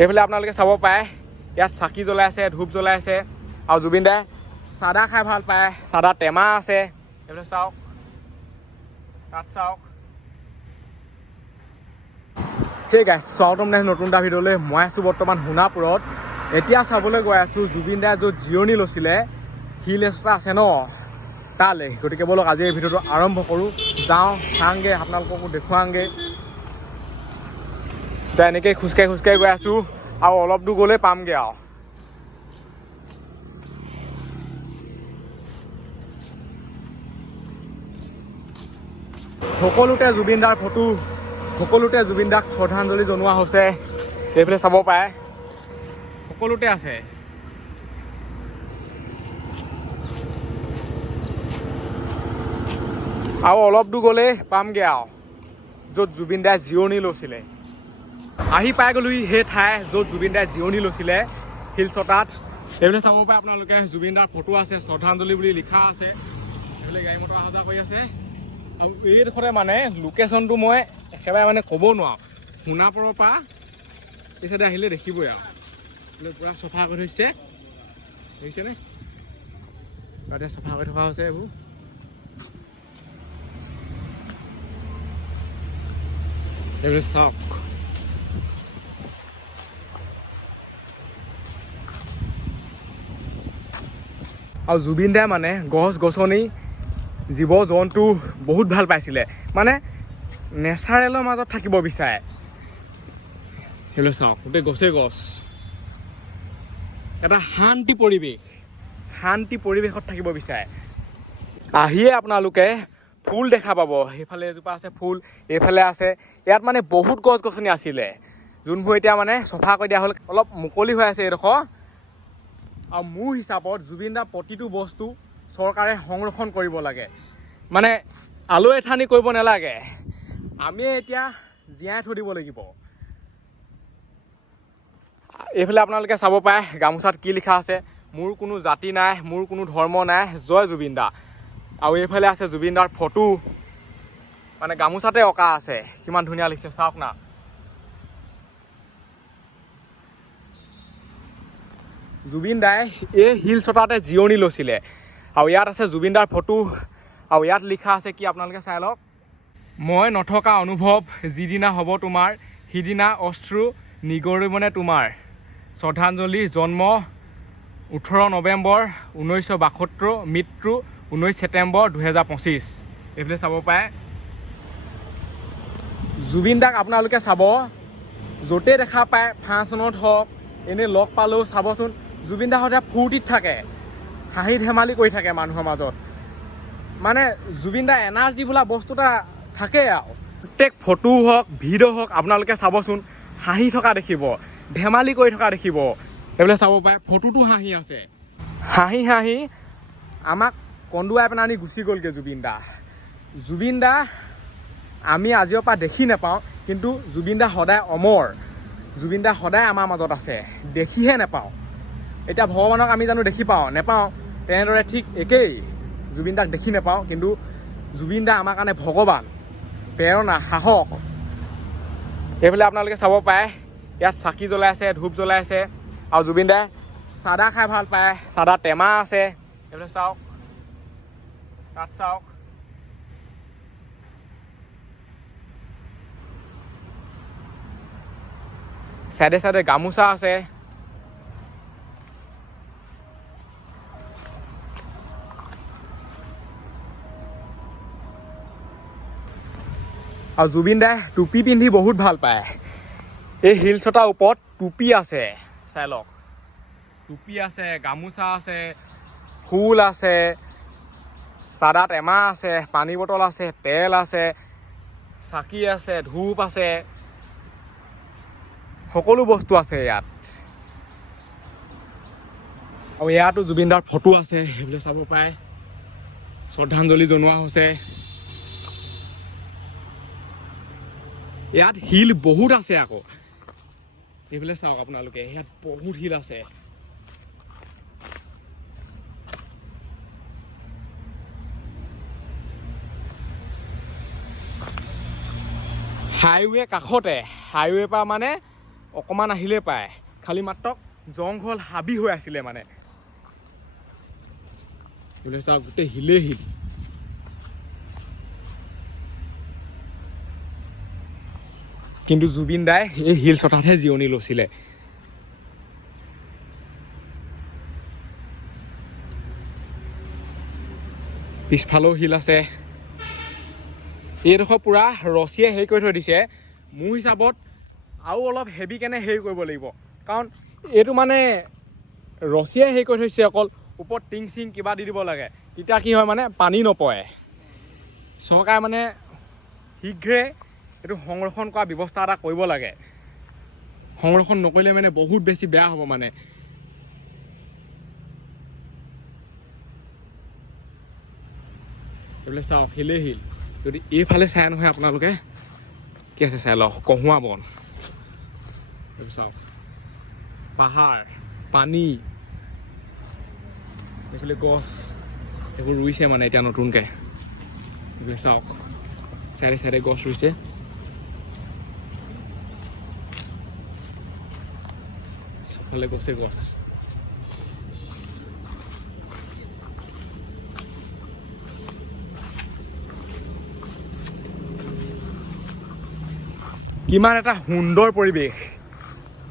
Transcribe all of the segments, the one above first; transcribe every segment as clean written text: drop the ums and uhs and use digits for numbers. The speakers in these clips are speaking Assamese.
এইফালে আপোনালোকে চাব পাৰে ইয়াত চাকি জ্বলাই আছে, ধূপ জ্বলাই আছে আৰু জুবিন দাই চাদা খাই ভাল পায়। চাদা টেমা আছে, এইফালে চাওক, তাত চাওক। সেই গাইছ স্বাগতম নতুন এটা ভিডিঅ'লৈ। মই আছোঁ বৰ্তমান সোণাপুৰত। এতিয়া চাবলৈ গৈ আছোঁ জুবিন দাই য'ত জিৰণি লৈছিলে, হিল এটা আছে ন তালৈ। গতিকে ব'লক আজি এই ভিডিঅ'টো আৰম্ভ কৰোঁ, যাওঁ চাওঁগৈ, আপোনালোককো দেখুৱাওঁগৈ। এতিয়া এনেকৈ খোজকাঢ়ি গৈ আছোঁ আৰু অলপ দূৰ গ'লে পামগৈ আৰু। সকলোতে জুবিন দাৰ ফটো, সকলোতে জুবিন দাক শ্ৰদ্ধাঞ্জলি জনোৱা হৈছে। এইফালে চাব পাৰে সকলোতে আছে। আৰু অলপ দূৰ গ'লে পামগৈ আৰু য'ত জুবিন দাই জিৰণি লৈছিলে। আহি পাই গ'লো সেই ঠাই য'ত জুবিন দাই জিৰণি লৈছিলে, শিলচটাত। এইফালে চাব পাৰে আপোনালোকে জুবিন দাৰ ফটো আছে, শ্ৰদ্ধাঞ্জলি বুলি লিখা আছে। এইফালে গাড়ী মটৰ অহা যোৱা কৰি আছে। আৰু এইডোখৰতে মানে লোকেশ্যনটো মই একেবাৰে মানে ক'ব নোৱাৰোঁ। সোণাপুৰৰ পৰা এই চাইডে আহিলে দেখিবই আৰু পূৰা চফা কৰি থৈছে, দেখিছেনে? তাতে চফা কৰি থকা হৈছে এইবোৰ। এইবোৰ চাওক, আৰু জুবিন দাই মানে গছ গছনি, জীৱ জন্তু বহুত ভাল পাইছিলে, মানে নেচাৰেলৰ মাজত থাকিব বিচাৰে। সেইবোৰ চাওক, গোটেই গছেই গছ, এটা শান্তি পৰিৱেশত থাকিব বিচাৰে। আহিয়ে আপোনালোকে ফুল দেখা পাব। সেইফালে এজোপা আছে ফুল, এইফালে আছে। ইয়াত মানে বহুত গছ গছনি আছিলে, যোনবোৰ এতিয়া মানে চফা কৰি দিয়া হ'ল, অলপ মুকলি হৈ আছে এইডোখৰ। আৰু মোৰ হিচাপত জুবিন দাৰ প্ৰতিটো বস্তু চৰকাৰে সংৰক্ষণ কৰিব লাগে, মানে আলৈ এথানি কৰিব নালাগে। আমি এতিয়া জীয়াই থৈ দিব লাগিব। এইফালে আপোনালোকে চাব পাৰে গামোচাত কি লিখা আছে, মোৰ কোনো জাতি নাই, মোৰ কোনো ধৰ্ম নাই, জয় জুবিন দা। আৰু এইফালে আছে জুবিন দাৰ ফটো, মানে গামোচাতে অঁকা আছে। কিমান ধুনীয়া লিখিছে চাওক না। জুবিন দাই এই শিলচটাতে জিৰণি লৈছিলে। আৰু ইয়াত আছে জুবিন দাৰ ফটো, আৰু ইয়াত লিখা আছে কি আপোনালোকে চাই লওক, মই নথকা অনুভৱ যিদিনা হ'ব তোমাৰ, সিদিনা অশ্ৰু নিগৰিবনে তোমাৰ, শ্ৰদ্ধাঞ্জলি, জন্ম 18 নৱেম্বৰ 1972, মৃত্যু 19 ছেপ্টেম্বৰ 2025। এইফালে চাব পাৰে জুবিন দাক আপোনালোকে চাব, য'তেই দেখা পায়, ফাংচনত হওক, এনেই লগ পালেও চাবচোন, জুবিন দা সদায় ফূৰ্তিত থাকে, হাঁহি ধেমালি কৰি থাকে মানুহৰ মাজত। মানে জুবিন দা এনাৰ্জি বোলা বস্তু এটা থাকে আৰু। প্ৰত্যেক ফটো হওক, ভিডিঅ' হওক, আপোনালোকে চাবচোন, হাঁহি থকা দেখিব, ধেমালি কৰি থকা দেখিব। এইফালে চাব পাৰে ফটোটো হাঁহি আছে, হাঁহি হাঁহি আমাক কন্দুৱাই পেলাই আনি গুচি গ'লগৈ জুবিন দা। জুবিন দা আমি আজিৰ পৰা দেখি নাপাওঁ, কিন্তু জুবিন দা সদায় অমৰ। জুবিন দা সদায় আমাৰ মাজত আছে, দেখিহে নাপাওঁ। এতিয়া ভগৱানক আমি জানো দেখি পাওঁ? নেপাওঁ। তেনেদৰে ঠিক একেই, জুবিন দাক দেখি নাপাওঁ, কিন্তু জুবিন দা আমাৰ কাৰণে ভগৱান, প্ৰেৰণা, সাহস। এইফালে আপোনালোকে চাব পাৰে ইয়াত চাকি জ্বলাই আছে, ধূপ জ্বলাই আছে। আৰু জুবিন দাই চাদা খাই ভাল পায়, চাদা টেমা আছে। এইফালে চাওক, তাত চাওক। চাইডে চাইডে গামোচা আছে। আৰু জুবিন দাই টুপি পিন্ধি বহুত ভাল পায়। এই শিলচটাৰ ওপৰত টুপি আছে, চাই লওক, টুপি আছে, গামোচা আছে, ফুল আছে, চাদা টেমা আছে, পানী বটল আছে, তেল আছে, চাকি আছে, ধূপ আছে, সকলো বস্তু আছে ইয়াত। আৰু ইয়াতো জুবিন দাৰ ফটো আছে, সেইবিলাক চাব পাৰে, শ্ৰদ্ধাঞ্জলি জনোৱা হৈছে। ইয়াত শিল বহুত আছে আকৌ, এইফালে চাওক আপোনালোকে, ইয়াত বহুত শিল আছে। হাইৱে কাষতে, হাইৱে পৰা মানে অকণমান আহিলেই পায়, খালি মাত্ৰ জংঘল হাবি হৈ আছিলে মানে। চাওক গোটেই শিলেই শিল। কিন্তু জুবিন দাই এই শিল চটাতহে জিৰণি লৈছিলে। পিছফালেও শিল আছে। এইডোখৰ পূৰা ৰছীয়ে হেৰি কৰি থৈ দিছে। মোৰ হিচাপত আৰু অলপ হেভি কেনে হেৰি কৰিব লাগিব, কাৰণ এইটো মানে ৰছীয়ে হেৰি কৰি থৈছে, অকল ওপৰত টিং চিং কিবা দি দিব লাগে, তেতিয়া কি হয় মানে পানী নপৰে। চৰকাৰে মানে শীঘ্ৰে এইটো সংৰক্ষণ কৰা ব্যৱস্থা এটা কৰিব লাগে। সংৰক্ষণ নকৰিলে মানে বহুত বেছি বেয়া হ'ব মানে। এইবিলাক চাওক শিলেই শিল। যদি এইফালে চাই নহয় আপোনালোকে, কি আছে চাই লওক, কহুৱা বন। এইবোৰ চাওক, পাহাৰ, পানী, এইফালে গছ, এইবোৰ ৰুইছে মানে এতিয়া নতুনকৈ। এইবিলাক চাওক, চাইডে চাইডে গছ ৰুইছে। চবফালে গছে গছ। কিমান এটা সুন্দৰ পৰিৱেশ,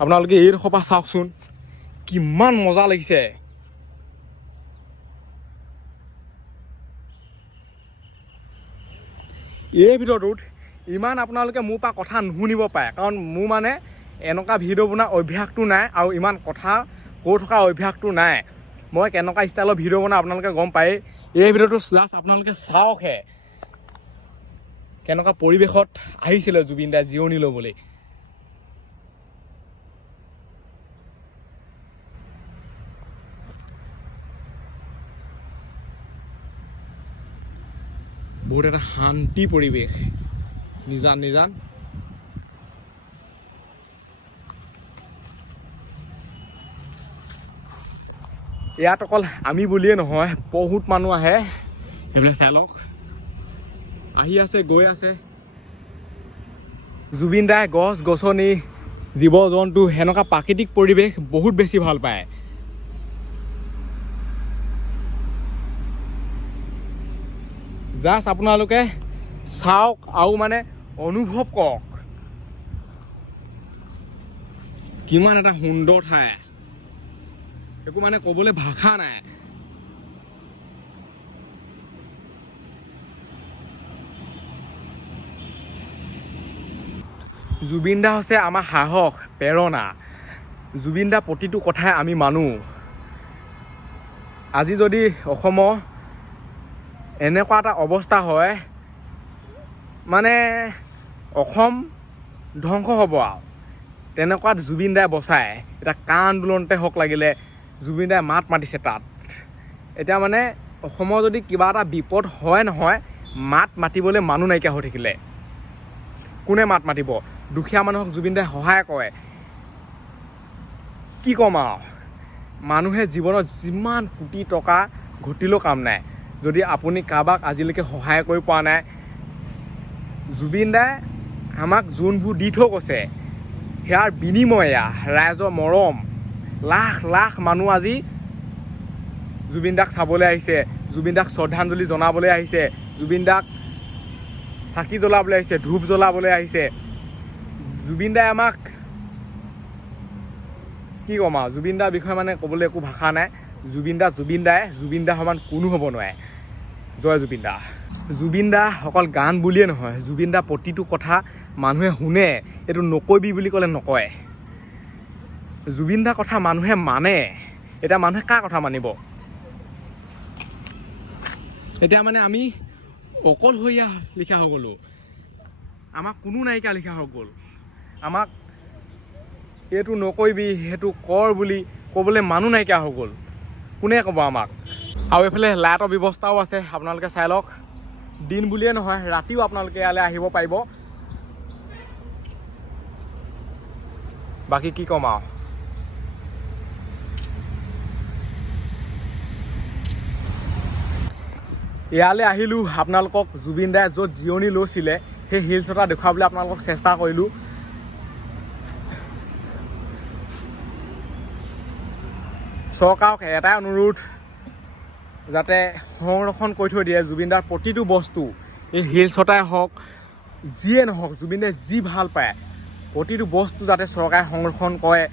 আপোনালোকে এইডোখৰ পৰা চাওকচোন, কিমান মজা লাগিছে। এই ভিডিঅ'টোত ইমান আপোনালোকে মোৰ পৰা কথা নুশুনিব পাৰে, কাৰণ মোৰ মানে এনেকুৱা ভিডিঅ' বনোৱাৰ অভ্যাসটো নাই আৰু ইমান কথা কৈ থকা অভ্যাসটো নাই। মই কেনেকুৱা ষ্টাইলৰ ভিডিঅ' বনাওঁ আপোনালোকে গম পায়েই। এই ভিডিঅ'টো জাষ্ট আপোনালোকে চাওকহে, কেনেকুৱা পৰিৱেশত আহিছিলে জুবিন দাই জিৰণি ল'বলৈ। বহুত এটা শান্তি পৰিৱেশ, নিজান নিজান। ইয়াত অকল আমি বুলিয়ে নহয়, বহুত মানুহ আহে। এইবিলাক চাই লওক, আহি আছে গৈ আছে। জুবিন দাই গছ গছনি, জীৱ জন্তু, সেনেকুৱা প্ৰাকৃতিক পৰিৱেশ বহুত বেছি ভাল পায়। জাষ্ট আপোনালোকে চাওক আৰু মানে অনুভৱ কৰক, কিমান এটা সুন্দৰ ঠাই, একো মানে ক'বলৈ ভাষা নাই। জুবিন দা হৈছে আমাৰ সাহস, প্ৰেৰণা। জুবিন দা প্ৰতিটো কথাই আমি মানো। আজি যদি অসমৰ এনেকুৱা এটা অৱস্থা হয়, মানে অসম ধ্বংস হ'ব আৰু, তেনেকুৱাত জুবিন দাই বচায়। এতিয়া কা আন্দোলনতে হওক, লাগিলে জুবিন দাই মাত মাতিছে তাত। এতিয়া মানে অসমৰ যদি কিবা এটা বিপদ হয় নহয়, মাত মাতিবলৈ মানুহ নাইকিয়া হৈ থাকিলে কোনে মাত মাতিব? দুখীয়া মানুহক জুবিন দাই সহায় কৰে। কি ক'ম আৰু, মানুহে জীৱনত যিমান কোটি টকা ঘটিলেও কাম নাই, যদি আপুনি কাৰোবাক আজিলৈকে সহায় কৰি পোৱা নাই। জুবিন দাই আমাক যোনবোৰ দি থৈ গৈছে, সেয়াৰ বিনিময়া ৰাইজৰ মৰম। লাখ লাখ মানুহ আজি জুবিন দাক চাবলৈ আহিছে, জুবিন দাক শ্ৰদ্ধাঞ্জলি জনাবলৈ আহিছে, জুবিন দাক চাকি জ্বলাবলৈ আহিছে, ধূপ জ্বলাবলৈ আহিছে। জুবিন দাই আমাক কি ক'ম আৰু, জুবিন দাৰ বিষয়ে মানে ক'বলৈ একো ভাষা নাই। জুবিন দা সমান কোনো হ'ব নোৱাৰে। জয় জুবিন দা। জুবিন দা অকল গান বুলিয়ে নহয়, জুবিন দা প্ৰতিটো কথা মানুহে শুনে, এইটো নকবি বুলি ক'লে নকয়। জুবিন দাৰ কথা মানুহে মানে। এতিয়া মানুহে কাৰ কথা মানিব? এতিয়া মানে আমি অকলশৰীয়া লিখা হৈ গ'লোঁ, আমাক কোনো নাইকিয়া লিখা হৈ গ'ল। আমাক এইটো নকৰিবি, সেইটো কৰ বুলি ক'বলৈ মানুহ নাইকিয়া হৈ গ'ল। কোনে ক'ব আমাক? আৰু এইফালে লাইটৰ ব্যৱস্থাও আছে, আপোনালোকে চাই লওক। দিন বুলিয়ে নহয়, ৰাতিও আপোনালোকে ইয়ালৈ আহিব পাৰিব। বাকী কি ক'ম আৰু, ইয়ালৈ আহিলোঁ আপোনালোকক জুবিন দাই য'ত জিৰণি লৈছিলে সেই হিলছ এটা দেখুৱাবলৈ আপোনালোকক চেষ্টা কৰিলোঁ। চৰকাৰক এটাই অনুৰোধ যাতে সংৰক্ষণ কৰি থৈ দিয়ে জুবিনদাৰ প্ৰতিটো বস্তু, এই হিলছটাই হওক যিয়ে নহওক, জুবিনে যি ভাল পায় প্ৰতিটো বস্তু যাতে চৰকাৰে সংৰক্ষণ কৰে।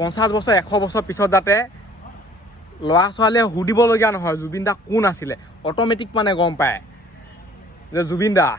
50 বছৰ 100 বছৰ পিছত যাতে ল'ৰা ছোৱালীয়ে সুধিবলগীয়া নহয় জুবিন দা কোন আছিলে, অট'মেটিক মানে গম পায় যে জুবিন দা।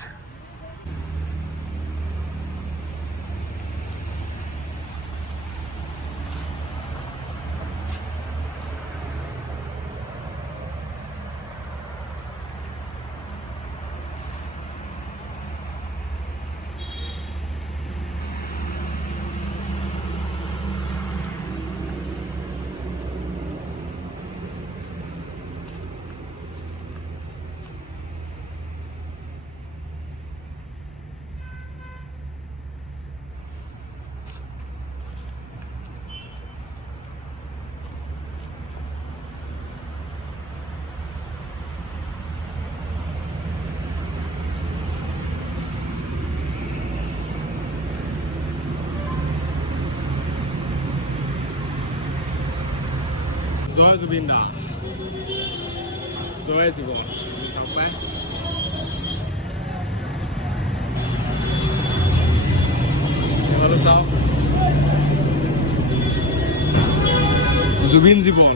জয় জুবিন দা, জয় জীৱন। চাওক পাই চাওক, জুবিন জীৱন।